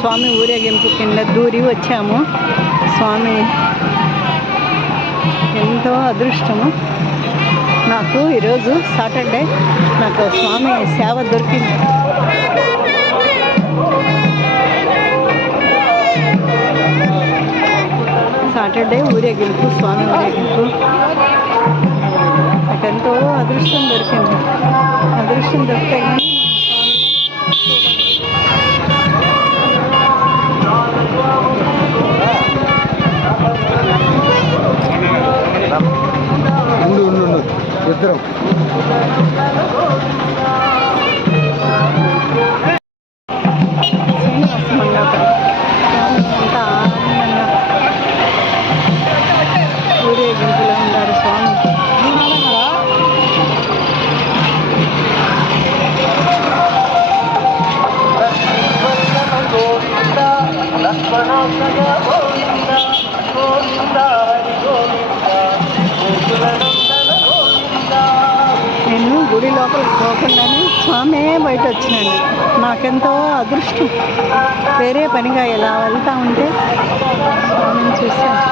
స్వామి ఊరేగింపు కింద దూరి వచ్చాము. స్వామి ఎంతో అదృష్టము. నాకు ఈరోజు సాటర్డే నాకు స్వామి సేవ దొరికింది. సాటర్డే ఊరేగింపు, స్వామి ఊరేగింపు. నాకెంతో అదృష్టం దొరికింది. అదృష్టం దొరికితే కానీ ఇద్దరం అంతా ఆనందంగా ఊరేగింపులో ఉన్నారు స్వామి. నేను గుడి లోపలికి పోకుండానే స్వామి బయట వచ్చినాను. నాకెంతో అదృష్టం. వేరే పనిగా ఇలా వెళ్తూ ఉంటే స్వామిని చూశాను.